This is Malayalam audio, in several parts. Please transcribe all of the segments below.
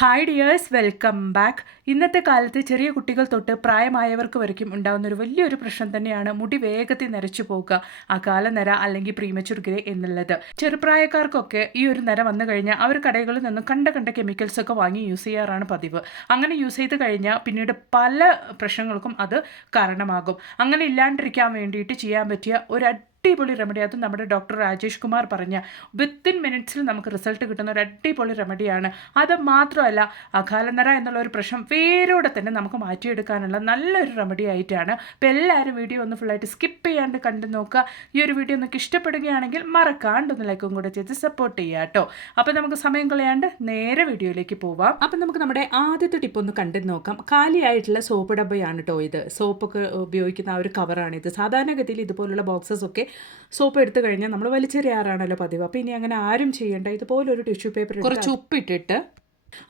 ഹായ് ഡിയേഴ്സ് വെൽക്കം ബാക്ക് ഇന്നത്തെ കാലത്ത് ചെറിയ കുട്ടികൾ തൊട്ട് പ്രായമായവർക്ക് വരയ്ക്കും ഉണ്ടാകുന്ന ഒരു വലിയൊരു പ്രശ്നം തന്നെയാണ് മുടി വേഗത്തിൽ നരച്ചു പോകുക ആ കാലനര അല്ലെങ്കിൽ പ്രീമച്ചുർ ഗ്രേ എന്നുള്ളത്. ചെറുപ്രായക്കാർക്കൊക്കെ ഈ ഒരു നര വന്നു കഴിഞ്ഞാൽ അവർ കടകളിൽ നിന്നും കണ്ട കണ്ട കെമിക്കൽസ് ഒക്കെ വാങ്ങി യൂസ് ചെയ്യാറാണ് പതിവ്. അങ്ങനെ യൂസ് ചെയ്ത് കഴിഞ്ഞാൽ പിന്നീട് പല പ്രശ്നങ്ങൾക്കും അത് കാരണമാകും. അങ്ങനെ ഇല്ലാണ്ടിരിക്കാൻ വേണ്ടിയിട്ട് ചെയ്യാൻ പറ്റിയ ഒരു അടിപൊളി റെമഡി അതും നമ്മുടെ ഡോക്ടർ രാജേഷ് കുമാർ പറഞ്ഞ. വിത്തിൻ മിനിറ്റ്സിൽ നമുക്ക് റിസൾട്ട് കിട്ടുന്ന ഒരു അടിപൊളി റെമഡിയാണ് അത് മാത്രമല്ല അകാലനര എന്നുള്ള ഒരു പ്രശ്നം വേരോടെ തന്നെ നമുക്ക് മാറ്റിയെടുക്കാനുള്ള നല്ലൊരു റെമഡി ആയിട്ടാണ്. അപ്പോൾ എല്ലാവരും വീഡിയോ ഒന്ന് ഫുള്ളായിട്ട് സ്കിപ്പ് ചെയ്യാണ്ട് കണ്ടു നോക്കുക. ഈ ഒരു വീഡിയോ നിങ്ങൾക്ക് ഇഷ്ടപ്പെടുകയാണെങ്കിൽ മറക്കാണ്ട് ഒന്ന് ലൈക്കും കൂടെ ചെയ്ത് സപ്പോർട്ട് ചെയ്യുക കേട്ടോ. അപ്പോൾ നമുക്ക് സമയം കളയാണ്ട് നേരെ വീഡിയോയിലേക്ക് പോവാം. അപ്പം നമുക്ക് നമ്മുടെ ആദ്യത്തെ ടിപ്പ് ഒന്ന് കണ്ടു നോക്കാം. കാലിയായിട്ടുള്ള സോപ്പ് ഡബ്ബയാണ് കേട്ടോ ഇത്. സോപ്പൊക്കെ ഉപയോഗിക്കുന്ന ആ ഒരു കവറാണിത് സാധാരണഗതിയിൽ ഇതുപോലുള്ള ബോക്സസ് ഒക്കെ സോപ്പ് എടുത്തു കഴിഞ്ഞാൽ നമ്മൾ വലിച്ചെറിയാറാണല്ലോ പതിവ്. അപ്പോൾ ഇനി അങ്ങനെ ആരും ചെയ്യേണ്ട. ഇതുപോലൊരു ടിഷ്യൂ പേപ്പർ കുറച്ച് ഉപ്പിട്ടിട്ട്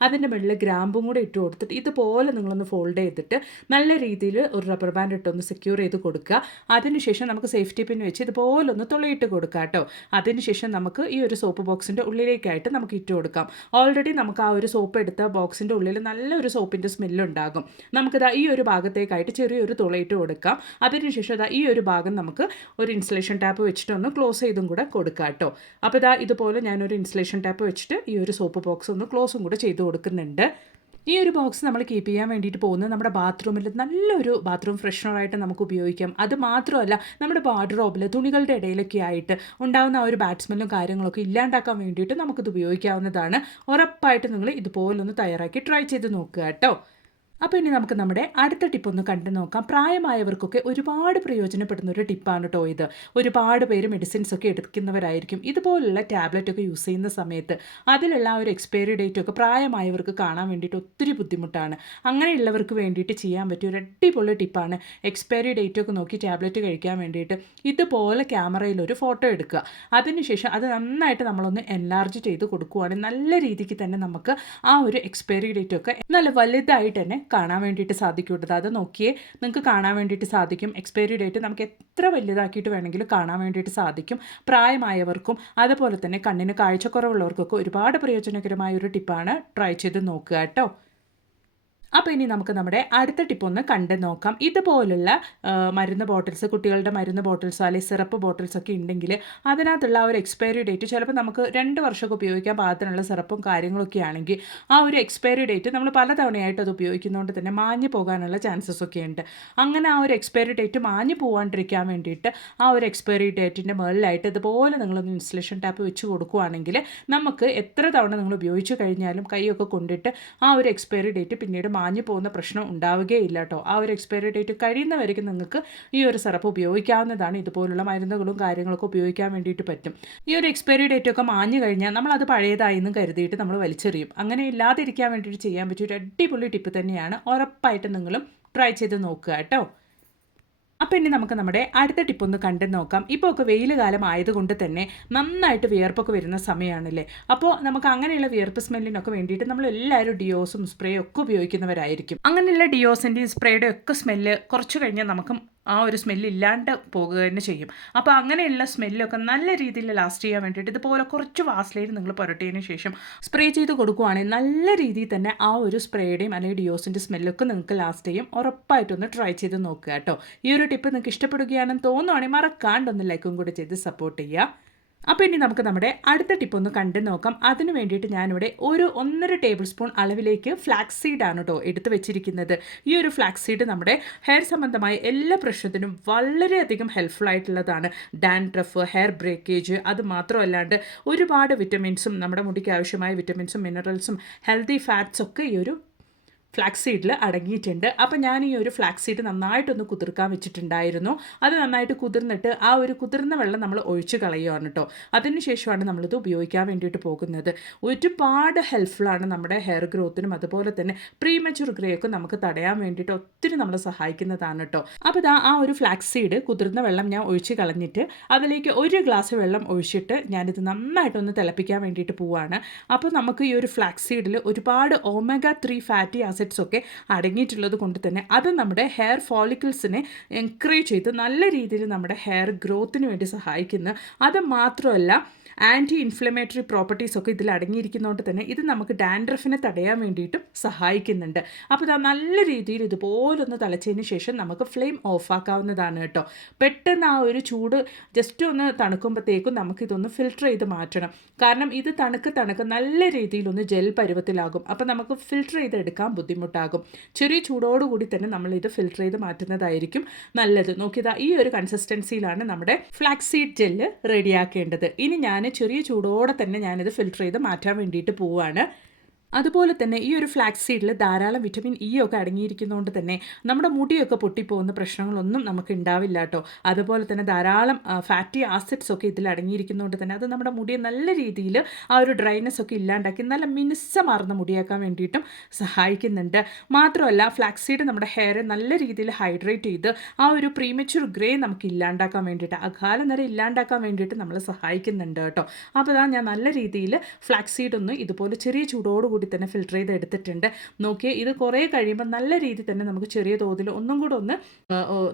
അതിന്റെ മുകളിൽ ഗ്രാമ്പും കൂടെ ഇട്ട് കൊടുത്തിട്ട് ഇതുപോലെ നിങ്ങളൊന്ന് ഫോൾഡ് ചെയ്തിട്ട് നല്ല രീതിയിൽ ഒരു റബ്ബർ ബാൻഡ് ഇട്ടൊന്ന് സെക്യൂർ ചെയ്ത് കൊടുക്കുക. അതിനുശേഷം നമുക്ക് സേഫ്റ്റി പിൻ വെച്ച് ഇതുപോലെ ഒന്ന് തുളയിട്ട് കൊടുക്കുക കേട്ടോ. അതിനുശേഷം നമുക്ക് ഈ ഒരു സോപ്പ് ബോക്സിന്റെ ഉള്ളിലേക്കായിട്ട് നമുക്ക് ഇട്ട് കൊടുക്കാം. ഓൾറെഡി നമുക്ക് ആ ഒരു സോപ്പ് എടുത്ത ബോക്സിന്റെ ഉള്ളിൽ നല്ലൊരു സോപ്പിന്റെ സ്മെല്ലുണ്ടാകും നമുക്കിതാ ഈ ഒരു ഭാഗത്തേക്കായിട്ട് ചെറിയൊരു തുളയിട്ട് കൊടുക്കാം. അതിനുശേഷം ഇതാ ഈ ഒരു ഭാഗം നമുക്ക് ഒരു ഇൻസുലേഷൻ ടാപ്പ് വെച്ചിട്ട് ഒന്ന് ക്ലോസ് ചെയ്തും കൂടെ കൊടുക്കാം കേട്ടോ. അപ്പോൾ ഇതാ ഇതുപോലെ ഞാനൊരു ഇൻസുലേഷൻ ടാപ്പ് വെച്ചിട്ട് ഈ ഒരു സോപ്പ് ബോക്സ് ഒന്ന് ക്ലോസും കൂടെ ചെയ്ത് കൊടുക്കുന്നുണ്ട്. ഈ ഒരു ബോക്സ് നമ്മൾ കീപ്പ് ചെയ്യാൻ വേണ്ടിയിട്ട് പോകുന്നത് നമ്മുടെ ബാത്റൂമിൽ നല്ലൊരു ബാത്റൂം ഫ്രഷ്നറായിട്ട് നമുക്ക് ഉപയോഗിക്കാം. അത് മാത്രമല്ല നമ്മുടെ വാർഡ്രോബിൽ തുണികളുടെ ഇടയിലൊക്കെ ആയിട്ട് ഉണ്ടാകുന്ന ആ ഒരു ബാറ്റ്സ്മെല്ലും കാര്യങ്ങളൊക്കെ ഇല്ലാണ്ടാക്കാൻ വേണ്ടിയിട്ട് നമുക്കിത് ഉപയോഗിക്കാവുന്നതാണ്. ഉറപ്പായിട്ട് നിങ്ങൾ ഇതുപോലൊന്ന് തയ്യാറാക്കി ട്രൈ ചെയ്ത് നോക്കുക കേട്ടോ. അപ്പോൾ ഇനി നമുക്ക് നമ്മുടെ അടുത്ത ടിപ്പ് ഒന്ന് കണ്ടു നോക്കാം. പ്രായമായവർക്കൊക്കെ ഒരുപാട് പ്രയോജനപ്പെടുന്ന ഒരു ടിപ്പാണ് കേട്ടോ ഇത്. ഒരുപാട് പേര് മെഡിസിൻസ് ഒക്കെ എടുക്കുന്നവരായിരിക്കും. ഇതുപോലുള്ള ടാബ്ലറ്റ് ഒക്കെ യൂസ് ചെയ്യുന്ന സമയത്ത് അതിലുള്ള ആ ഒരു എക്സ്പയറി ഡേറ്റ് ഒക്കെ പ്രായമായവർക്ക് കാണാൻ വേണ്ടിയിട്ട് ഒത്തിരി ബുദ്ധിമുട്ടാണ്. അങ്ങനെയുള്ളവർക്ക് വേണ്ടിയിട്ട് ചെയ്യാൻ പറ്റിയ ഒരു അടിപൊളി ടിപ്പാണ് എക്സ്പയറി ഡേറ്റ് ഒക്കെ നോക്കി ടാബ്ലറ്റ് കഴിക്കാൻ വേണ്ടിയിട്ട് ഇതുപോലെ ക്യാമറയിൽ ഒരു ഫോട്ടോ എടുക്കുക. അതിനുശേഷം അത് നന്നായിട്ട് നമ്മളൊന്ന് എൻലാർജ് ചെയ്ത് കൊടുക്കുകയാണെങ്കിൽ നല്ല രീതിക്ക് തന്നെ നമുക്ക് ആ ഒരു എക്സ്പയറി ഡേറ്റ് ഒക്കെ നല്ല വലുതായിട്ട് തന്നെ കാണാൻ വേണ്ടിയിട്ട് സാധിക്കും അത് നോക്കിയേ നിങ്ങൾക്ക് കാണാൻ വേണ്ടിയിട്ട് സാധിക്കും. എക്സ്പയറി ഡേറ്റ് നമുക്ക് എത്ര വലുതാക്കിയിട്ട് വേണമെങ്കിലും കാണാൻ വേണ്ടിയിട്ട് സാധിക്കും. പ്രായമായവർക്കും അതുപോലെ തന്നെ കണ്ണിന് കാഴ്ചക്കുറവുള്ളവർക്കൊക്കെ ഒരുപാട് പ്രയോജനകരമായ ഒരു ടിപ്പാണ് ട്രൈ ചെയ്ത് നോക്കുക കേട്ടോ. അപ്പോൾ ഇനി നമുക്ക് നമ്മുടെ അടുത്ത ടിപ്പ് ഒന്ന് കണ്ടു നോക്കാം. ഇതുപോലുള്ള മരുന്ന് ബോട്ടിൽസ് കുട്ടികളുടെ മരുന്ന് ബോട്ടിൽസോ അല്ലെങ്കിൽ സിറപ്പ് ബോട്ടിൽസ് ഒക്കെ ഉണ്ടെങ്കിൽ അതിനകത്തുള്ള ആ ഒരു എക്സ്പയറി ഡേറ്റ് ചിലപ്പോൾ നമുക്ക് രണ്ട് വർഷമൊക്കെ ഉപയോഗിക്കാൻ പാകത്തിനുള്ള സിറപ്പും കാര്യങ്ങളൊക്കെ ആണെങ്കിൽ ആ ഒരു എക്സ്പയറി ഡേറ്റ് നമ്മൾ പല തവണയായിട്ട് അത് ഉപയോഗിക്കുന്നതുകൊണ്ട് തന്നെ മാഞ്ഞു പോകാനുള്ള ചാൻസസ് ഒക്കെ ഉണ്ട്. അങ്ങനെ ആ ഒരു എക്സ്പയറി ഡേറ്റ് മാഞ്ഞു പോകാണ്ടിരിക്കാൻ വേണ്ടിയിട്ട് ആ ഒരു എക്സ്പയറി ഡേറ്റിന്റെ മുകളിലായിട്ട് ഇതുപോലെ നിങ്ങളൊന്ന് ഇൻസ്റ്റലേഷൻ ടാപ്പ് വെച്ച് കൊടുക്കുകയാണെങ്കിൽ നമുക്ക് എത്ര തവണ നിങ്ങൾ ഉപയോഗിച്ച് കഴിഞ്ഞാലും കൈയൊക്കെ കൊണ്ടിട്ട് ആ ഒരു എക്സ്പയറി ഡേറ്റ് പിന്നീട് മാഞ്ഞു പോകുന്ന പ്രശ്നം ഉണ്ടാവുകയില്ല കേട്ടോ ആ ഒരു എക്സ്പയറി ഡേറ്റ് കഴിയുന്നവർക്ക് നിങ്ങൾക്ക് ഈ ഒരു സിറപ്പ് ഉപയോഗിക്കാവുന്നതാണ്. ഇതുപോലുള്ള മരുന്നുകളും കാര്യങ്ങളൊക്കെ ഉപയോഗിക്കാൻ വേണ്ടിയിട്ട് പറ്റും. ഈ ഒരു എക്സ്പയറി ഡേറ്റ് ഒക്കെ മാഞ്ഞു കഴിഞ്ഞാൽ നമ്മൾ അത് പഴയതായി എന്നും കരുതിയിട്ട് നമ്മൾ വലിച്ചെറിയും. അങ്ങനെ ഇല്ലാതിരിക്കാൻ വേണ്ടിയിട്ട് ചെയ്യാൻ പറ്റിയ അടിപൊളി ടിപ്പ് തന്നെയാണ്. ഉറപ്പായിട്ട് നിങ്ങളും ട്രൈ ചെയ്ത് നോക്കുക കേട്ടോ. അപ്പോൾ ഇനി നമുക്ക് നമ്മുടെ അടുത്ത ടിപ്പ് ഒന്ന് കണ്ടു നോക്കാം. ഇപ്പോൾ ഒക്കെ വെയിൽ കാലം ആയതുകൊണ്ട് തന്നെ നന്നായിട്ട് വിയർപ്പൊക്കെ വരുന്ന സമയമാണല്ലേ അപ്പോൾ നമുക്ക് അങ്ങനെയുള്ള വിയർപ്പ് സ്മെല്ലിനൊക്കെ വേണ്ടിയിട്ട് നമ്മൾ എല്ലാവരും ഡിയോസും സ്പ്രേയും ഒക്കെ ഉപയോഗിക്കുന്നവരായിരിക്കും. അങ്ങനെയുള്ള ഡിയോസിന്റെയും സ്പ്രേയുടെ ഒക്കെ സ്മെല്ല് കുറച്ച് കഴിഞ്ഞാൽ നമുക്ക് ആ ഒരു സ്മെല്ല് ഇല്ലാണ്ട് പോകുക തന്നെ ചെയ്യും. അപ്പോൾ അങ്ങനെയുള്ള സ്മെല്ലൊക്കെ നല്ല രീതിയിൽ ലാസ്റ്റ് ചെയ്യാൻ വേണ്ടിയിട്ട് ഇതുപോലെ കുറച്ച് വാസ്ലൈൻ നിങ്ങൾ പുരട്ടിയതിന് ശേഷം സ്പ്രേ ചെയ്ത് കൊടുക്കുവാണെങ്കിൽ നല്ല രീതിയിൽ തന്നെ ആ ഒരു സ്പ്രേയുടെയും അല്ലെങ്കിൽ ഡിയോസിന്റെ സ്മെല്ലൊക്കെ നിങ്ങൾക്ക് ലാസ്റ്റ് ചെയ്യും. ഉറപ്പായിട്ടൊന്ന് ട്രൈ ചെയ്ത് നോക്കുക കേട്ടോ. ഈ ഒരു ടിപ്പ് നിങ്ങൾക്ക് ഇഷ്ടപ്പെടുകയാണെന്ന് തോന്നുവാണെങ്കിൽ മറക്കാണ്ടൊന്ന് ലൈക്കും കൂടി ചെയ്ത് സപ്പോർട്ട് ചെയ്യുക. അപ്പോൾ ഇനി നമുക്ക് നമ്മുടെ അടുത്ത ടിപ്പ് ഒന്ന് കണ്ടു നോക്കാം. അതിന് വേണ്ടിയിട്ട് ഞാനിവിടെ ഒരു ഒന്നര ടേബിൾ സ്പൂൺ അളവിലേക്ക് ഫ്ലാക്സ് സീഡ് ആണ് കേട്ടോ എടുത്ത് വെച്ചിരിക്കുന്നത്. ഈ ഒരു ഫ്ലാക്സ് സീഡ് നമ്മുടെ ഹെയർ സംബന്ധമായ എല്ലാ പ്രശ്നത്തിനും വളരെയധികം ഹെൽപ്ഫുൾ ആയിട്ടുള്ളതാണ്. ഡാൻഡ്രഫ് ഹെയർ ബ്രേക്കേജ് അത് മാത്രമല്ലാണ്ട് ഒരുപാട് വിറ്റമിൻസും നമ്മുടെ മുടിക്ക് ആവശ്യമായ വിറ്റമിൻസും മിനറൽസും ഹെൽത്തി ഫാറ്റ്സ് ഒക്കെ ഈ ഒരു ഫ്ലാക്സ് സീഡിൽ അടങ്ങിയിട്ടുണ്ട്. അപ്പോൾ ഞാൻ ഈ ഒരു ഫ്ലാക്സ് സീഡ് നന്നായിട്ടൊന്ന് കുതിർക്കാൻ വെച്ചിട്ടുണ്ടായിരുന്നു. അത് നന്നായിട്ട് കുതിർന്നിട്ട് ആ ഒരു കുതിർന്ന വെള്ളം നമ്മൾ ഒഴിച്ച് കളയുകയാണ് കേട്ടോ അതിനുശേഷമാണ് നമ്മളിത് ഉപയോഗിക്കാൻ വേണ്ടിയിട്ട് പോകുന്നത്. ഒരുപാട് ഹെൽപ്ഫുള്ളാണ് നമ്മുടെ ഹെയർ ഗ്രോത്തിനും അതുപോലെ തന്നെ പ്രീമച്ചുർ ഒക്കെ നമുക്ക് തടയാൻ വേണ്ടിയിട്ട് ഒത്തിരി നമ്മളെ സഹായിക്കുന്നതാണ് കേട്ടോ അപ്പോൾ ഇതാ ആ ഒരു ഫ്ലാക്സ് സീഡ് കുതിർന്ന വെള്ളം ഞാൻ ഒഴിച്ച് കളഞ്ഞിട്ട് അതിലേക്ക് ഒരു ഗ്ലാസ് വെള്ളം ഒഴിച്ചിട്ട് ഞാനിത് നന്നായിട്ടൊന്ന് തിളപ്പിക്കാൻ വേണ്ടിയിട്ട് പോവാണ്. അപ്പോൾ നമുക്ക് ഈ ഒരു ഫ്ലാക്സ് സീഡിൽ ഒരുപാട് omega three fatty acid acids ഒക്കെ അടങ്ങിയിട്ടുള്ളത് കൊണ്ട് തന്നെ അത് നമ്മുടെ ഹെയർ ഫോളിക്കിൾസിനെ എൻകറേജ് ചെയ്ത് നല്ല രീതിയിൽ നമ്മുടെ ഹെയർ ഗ്രോത്തിന് വേണ്ടി സഹായിക്കുന്നു അത് മാത്രമല്ല ആന്റി ഇൻഫ്ലമേറ്ററി പ്രോപ്പർട്ടീസ് ഒക്കെ ഇതിൽ അടങ്ങിയിരിക്കുന്നതുകൊണ്ട് തന്നെ ഇത് നമുക്ക് ഡാൻഡ്രഫിനെ തടയാൻ വേണ്ടിയിട്ടും സഹായിക്കുന്നുണ്ട്. അപ്പോൾ ഇതാ നല്ല രീതിയിൽ ഇതുപോലൊന്ന് തലച്ചതിന് ശേഷം നമുക്ക് ഫ്ലെയിം ഓഫാക്കാവുന്നതാണ് കേട്ടോ. പെട്ടെന്ന് ആ ഒരു ചൂട് ജസ്റ്റ് ഒന്ന് തണുക്കുമ്പോഴത്തേക്കും നമുക്കിതൊന്ന് ഫിൽറ്റർ ചെയ്ത് മാറ്റണം. കാരണം ഇത് തണുക്ക് തണുക്ക് നല്ല രീതിയിലൊന്ന് ജെൽ പരുവത്തിലാകും. അപ്പോൾ നമുക്ക് ഫിൽട്ടർ ചെയ്തെടുക്കാൻ ബുദ്ധിമുട്ടാകും. ചെറിയ ചൂടോടുകൂടി തന്നെ നമ്മൾ ഇത് ഫിൽറ്റർ ചെയ്ത് മാറ്റുന്നതായിരിക്കും നല്ലത്. നോക്കിയതാ ഈ ഒരു കൺസിസ്റ്റൻസിയിലാണ് നമ്മുടെ ഫ്ലാക്സീഡ് ജെല്ല് റെഡിയാക്കേണ്ടത് ഇനി ഞാൻ ചെറിയ ചൂടോടെ തന്നെ ഞാനിത് ഫിൽറ്റർ ചെയ്ത് മാറ്റാൻ വേണ്ടിയിട്ട് പോവുകയാണ് അതുപോലെ തന്നെ ഈ ഒരു ഫ്ലാക്സ് സീഡിൽ ധാരാളം വിറ്റമിൻ ഇ ഒക്കെ അടങ്ങിയിരിക്കുന്നതുകൊണ്ട് തന്നെ നമ്മുടെ മുടിയൊക്കെ പൊട്ടിപ്പോകുന്ന പ്രശ്നങ്ങളൊന്നും നമുക്ക് ഉണ്ടാവില്ല കേട്ടോ അതുപോലെ തന്നെ ധാരാളം ഫാറ്റി ആസിഡ്സ് ഒക്കെ ഇതിൽ അടങ്ങിയിരിക്കുന്നതുകൊണ്ട് തന്നെ അത് നമ്മുടെ മുടിയെ നല്ല രീതിയിൽ ആ ഒരു ഡ്രൈനെസ് ഒക്കെ ഇല്ലാണ്ടാക്കി നല്ല മിനുസമാർന്ന മുടിയാക്കാൻ വേണ്ടിയിട്ടും സഹായിക്കുന്നുണ്ട്. മാത്രമല്ല ഫ്ലാക്സ് സീഡ് നമ്മുടെ ഹെയറെ നല്ല രീതിയിൽ ഹൈഡ്രേറ്റ് ചെയ്ത് ആ ഒരു പ്രീമച്യൂർ ഗ്രേ നമുക്ക് ഇല്ലാണ്ടാക്കാൻ വേണ്ടിയിട്ട് അകാല നിര ഇല്ലാണ്ടാക്കാൻ വേണ്ടിയിട്ട് നമ്മൾ സഹായിക്കുന്നുണ്ട് കേട്ടോ അപ്പോൾ ഞാൻ നല്ല രീതിയിൽ ഫ്ലാക്സ് സീഡ് ഒന്ന് ഇതുപോലെ ചെറിയ ചൂടോടുകൂടി കൂടി തന്നെ ഫിൽറ്റർ ചെയ്ത് എടുത്തിട്ടുണ്ട്. നോക്കിയേ ഇത് കുറേ കഴിയുമ്പോൾ നല്ല രീതിയിൽ തന്നെ നമുക്ക് ചെറിയ തോതിൽ ഒന്നും കൂടെ ഒന്ന്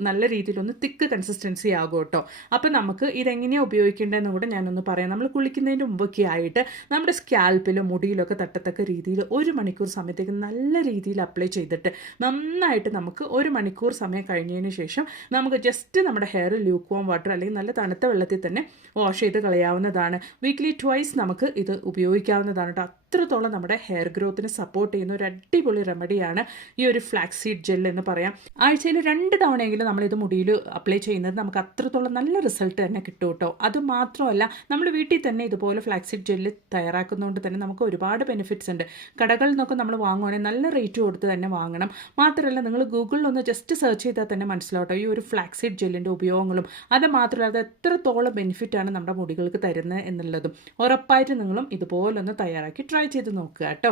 നല്ല രീതിയിലൊന്ന് തിക്ക് കൺസിസ്റ്റൻസി ആകും കേട്ടോ. അപ്പോൾ നമുക്ക് ഇതെങ്ങനെയാണ് ഉപയോഗിക്കേണ്ടതെന്ന് കൂടെ ഞാനൊന്ന് പറയാം. നമ്മൾ കുളിക്കുന്നതിന് മുമ്പൊക്കെ ആയിട്ട് നമ്മുടെ സ്കാൽപ്പിലും മുടിയിലൊക്കെ തട്ടത്തക്ക രീതിയിൽ ഒരു മണിക്കൂർ സമയത്തേക്ക് നല്ല രീതിയിൽ അപ്ലൈ ചെയ്തിട്ട് നന്നായിട്ട് നമുക്ക് ഒരു മണിക്കൂർ സമയം കഴിഞ്ഞതിന് ശേഷം നമുക്ക് ജസ്റ്റ് നമ്മുടെ ഹെയർ ലൂക്കോം വാട്ടർ അല്ലെങ്കിൽ നല്ല തണുത്ത വെള്ളത്തിൽ തന്നെ വാഷ് ചെയ്ത് കളയാവുന്നതാണ്. വീക്ക്ലി ട്വൈസ് നമുക്ക് ഇത് ഉപയോഗിക്കാവുന്നതാണ് കേട്ടോ. അത്രത്തോളം നമ്മുടെ ഹെയർ ഗ്രോത്തിന് സപ്പോർട്ട് ചെയ്യുന്ന ഒരു അടിപൊളി റെമഡിയാണ് ഈ ഒരു ഫ്ലാക്സ് സീഡ് ജെൽ എന്ന് പറയാം. ആഴ്ചയിൽ രണ്ട് തവണയെങ്കിലും നമ്മളിത് മുടിയിൽ അപ്ലൈ ചെയ്യുന്നത് നമുക്ക് അത്രത്തോളം നല്ല റിസൾട്ട് തന്നെ കിട്ടും കേട്ടോ. അത് മാത്രമല്ല നമ്മൾ വീട്ടിൽ തന്നെ ഇതുപോലെ ഫ്ലാക്സ് സീഡ് ജെല്ല് തയ്യാറാക്കുന്നതുകൊണ്ട് തന്നെ നമുക്ക് ഒരുപാട് ബെനിഫിറ്റ്സ് ഉണ്ട്. കടകളിൽ നിന്നൊക്കെ നമ്മൾ വാങ്ങുവാണെങ്കിൽ നല്ല റേറ്റ് കൊടുത്ത് തന്നെ വാങ്ങണം. മാത്രമല്ല നിങ്ങൾ ഗൂഗിളിൽ ഒന്ന് ജസ്റ്റ് സെർച്ച് ചെയ്താൽ തന്നെ മനസ്സിലാവട്ടോ ഈ ഒരു ഫ്ലാക്സ് സീഡ് ജെല്ലിന്റെ ഉപയോഗങ്ങളും. അത് മാത്രമല്ല അത് എത്രത്തോളം ബെനിഫിറ്റാണ് നമ്മുടെ മുടികൾക്ക് തരുന്നത് എന്നുള്ളതും. ഉറപ്പായിട്ട് നിങ്ങളും ഇതുപോലൊന്ന് തയ്യാറാക്കി ട്രൈ ചെയ്ത് നോക്കുക കേട്ടോ.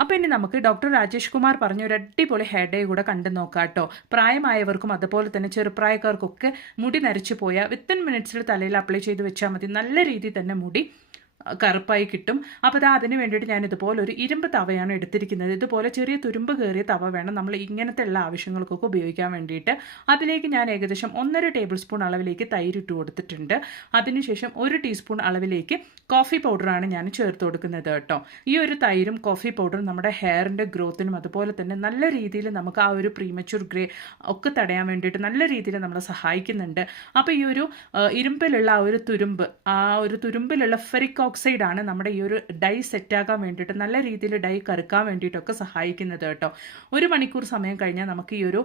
അപ്പോൾ ഇനി നമുക്ക് ഡോക്ടർ രാജേഷ് കുമാർ പറഞ്ഞ ഒരു അടിപൊളി ഹെയർ ഡേ കൂടെ കണ്ടു നോക്കാം കേട്ടോ. പ്രായമായവർക്കും അതുപോലെ തന്നെ ചെറുപ്രായക്കാർക്കൊക്കെ മുടി നരച്ചു പോയാൽ വിത്തിൻ മിനിറ്റ്സിൽ തലയിൽ അപ്ലൈ ചെയ്ത് വെച്ചാൽ മതി. നല്ല രീതിയിൽ തന്നെ മുടി കറുപ്പായി കിട്ടും. അപ്പോൾ അത് അതിന് വേണ്ടിയിട്ട് ഞാൻ ഇതുപോലെ ഒരു ഇരുമ്പ് തവയാണ് എടുത്തിരിക്കുന്നത്. ഇതുപോലെ ചെറിയ തുരുമ്പ് കയറിയ തവ വേണം നമ്മൾ ഇങ്ങനത്തെ ഉള്ള ആവശ്യങ്ങൾക്കൊക്കെ ഉപയോഗിക്കാൻ വേണ്ടിയിട്ട്. അതിലേക്ക് ഞാൻ ഏകദേശം ഒന്നര ടേബിൾ സ്പൂൺ അളവിലേക്ക് തൈര് ഇട്ട് കൊടുത്തിട്ടുണ്ട്. അതിനുശേഷം ഒരു ടീസ്പൂൺ അളവിലേക്ക് കോഫി പൗഡറാണ് ഞാൻ ചേർത്ത് കൊടുക്കുന്നത് കേട്ടോ. ഈ ഒരു തൈരും കോഫി പൗഡറും നമ്മുടെ ഹെയറിന്റെ ഗ്രോത്തിനും അതുപോലെ തന്നെ നല്ല രീതിയിൽ നമുക്ക് ആ ഒരു പ്രീമച്യൂർ ഗ്രേ ഒക്കെ തടയാൻ വേണ്ടിയിട്ട് നല്ല രീതിയിൽ നമ്മളെ സഹായിക്കുന്നുണ്ട്. അപ്പോൾ ഈ ഒരു ഇരുമ്പിലുള്ള ആ ഒരു തുരുമ്പ് ആ ഒരു തുരുമ്പിലുള്ള ഫെറിക് ഓക്സൈഡാണ് നമ്മുടെ ഈ ഒരു ഡൈ സെറ്റാക്കാൻ വേണ്ടിയിട്ട് നല്ല രീതിയിൽ ഡൈ കറുക്കാൻ വേണ്ടിയിട്ടൊക്കെ സഹായിക്കുന്നത് കേട്ടോ. ഒരു മണിക്കൂർ സമയം കഴിഞ്ഞാൽ നമുക്ക് ഈ ഒരു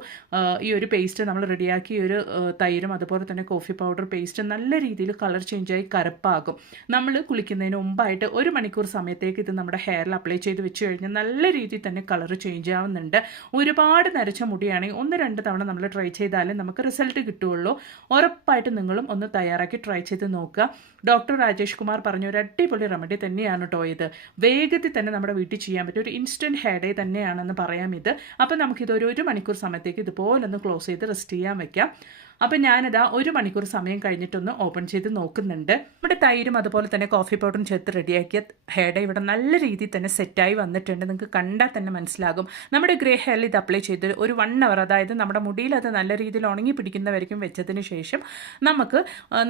ഈ ഒരു പേസ്റ്റ് നമ്മൾ റെഡിയാക്കി ഒരു തൈരും അതുപോലെ തന്നെ കോഫി പൗഡർ പേസ്റ്റ് നല്ല രീതിയിൽ കളർ ചേഞ്ചായി കറുപ്പാകും. നമ്മൾ കുളിക്കുന്നതിന് മുമ്പായിട്ട് ഒരു മണിക്കൂർ സമയത്തേക്ക് ഇത് നമ്മുടെ ഹെയറിൽ അപ്ലൈ ചെയ്ത് വെച്ച് കഴിഞ്ഞാൽ നല്ല രീതിയിൽ തന്നെ കളർ ചേഞ്ച് ആവുന്നുണ്ട്. ഒരുപാട് നരച്ച മുടിയാണെങ്കിൽ ഒന്ന് രണ്ട് തവണ നമ്മൾ ട്രൈ ചെയ്താലേ നമുക്ക് റിസൾട്ട് കിട്ടുകയുള്ളൂ. ഉറപ്പായിട്ട് നിങ്ങളും ഒന്ന് തയ്യാറാക്കി ട്രൈ ചെയ്ത് നോക്കുക. ഡോക്ടർ രാജേഷ് കുമാർ പറഞ്ഞ ഒരു അടിപൊളി റെമഡി തന്നെയാണ് കേട്ടോ ഇത്. വേഗത്തിൽ തന്നെ നമ്മുടെ വീട്ടിൽ ചെയ്യാൻ പറ്റും ഒരു ഇൻസ്റ്റന്റ് ഹെയർ ഡേ തന്നെയാണെന്ന് പറയാം ഇത്. അപ്പം നമുക്കിത് ഒരു ഒരു മണിക്കൂർ സമയത്തേക്ക് ഇതുപോലെ ഒന്ന് ക്ലോസ് ചെയ്ത് റെസ്റ്റ് ചെയ്യാൻ വെക്കാം. അപ്പം ഞാനിതാ ഒരു മണിക്കൂർ സമയം കഴിഞ്ഞിട്ടൊന്ന് ഓപ്പൺ ചെയ്ത് നോക്കുന്നുണ്ട്. നമ്മുടെ തൈരും അതുപോലെ തന്നെ കോഫി പൗഡറും ചേർത്ത് റെഡിയാക്കിയ ഹെയർ ഇവിടെ നല്ല രീതിയിൽ തന്നെ സെറ്റായി വന്നിട്ടുണ്ട്. നിങ്ങൾക്ക് കണ്ടാൽ തന്നെ മനസ്സിലാകും. നമ്മുടെ ഗ്രേ ഹെയറിൽ ഇത് അപ്ലൈ ചെയ്ത് ഒരു വൺ അവർ അതായത് നമ്മുടെ മുടിയിൽ അത് നല്ല രീതിയിൽ ഉണങ്ങി പിടിക്കുന്നവരിക്കും വെച്ചതിന് ശേഷം നമുക്ക്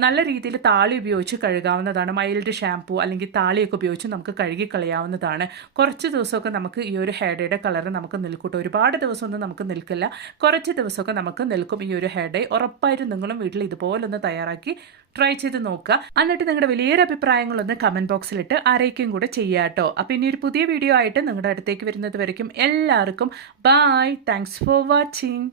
നല്ല രീതിയിൽ താളി ഉപയോഗിച്ച് കഴുകാവുന്നതാണ്. മൈൽഡ് ഷാംപൂ അല്ലെങ്കിൽ താളിയൊക്കെ ഉപയോഗിച്ച് നമുക്ക് കഴുകി കളയാവുന്നതാണ്. കുറച്ച് ദിവസമൊക്കെ നമുക്ക് ഈ ഒരു ഹെയർ കളർ നമുക്ക് നിൽക്കൂട്ടോ. ഒരുപാട് ദിവസമൊന്നും നമുക്ക് നിൽക്കില്ല. കുറച്ച് ദിവസമൊക്കെ നമുക്ക് നിൽക്കും ഈ ഒരു ഹെയർ ഉറപ്പ് ഉറപ്പായിട്ടും നിങ്ങളും വീട്ടിൽ ഇതുപോലെ ഒന്ന് തയ്യാറാക്കി ട്രൈ ചെയ്ത് നോക്കുക. എന്നിട്ട് നിങ്ങളുടെ വലിയൊരു അഭിപ്രായങ്ങളൊന്ന് കമന്റ് ബോക്സിലിട്ട് ആരേക്കും കൂടെ ചെയ്യുക കേട്ടോ. അപ്പോൾ ഇനി ഒരു പുതിയ വീഡിയോ ആയിട്ട് നിങ്ങളുടെ അടുത്തേക്ക് വരുന്നത് വരയ്ക്കും. എല്ലാവർക്കും ബായ് താങ്ക്സ് ഫോർ വാച്ചിങ്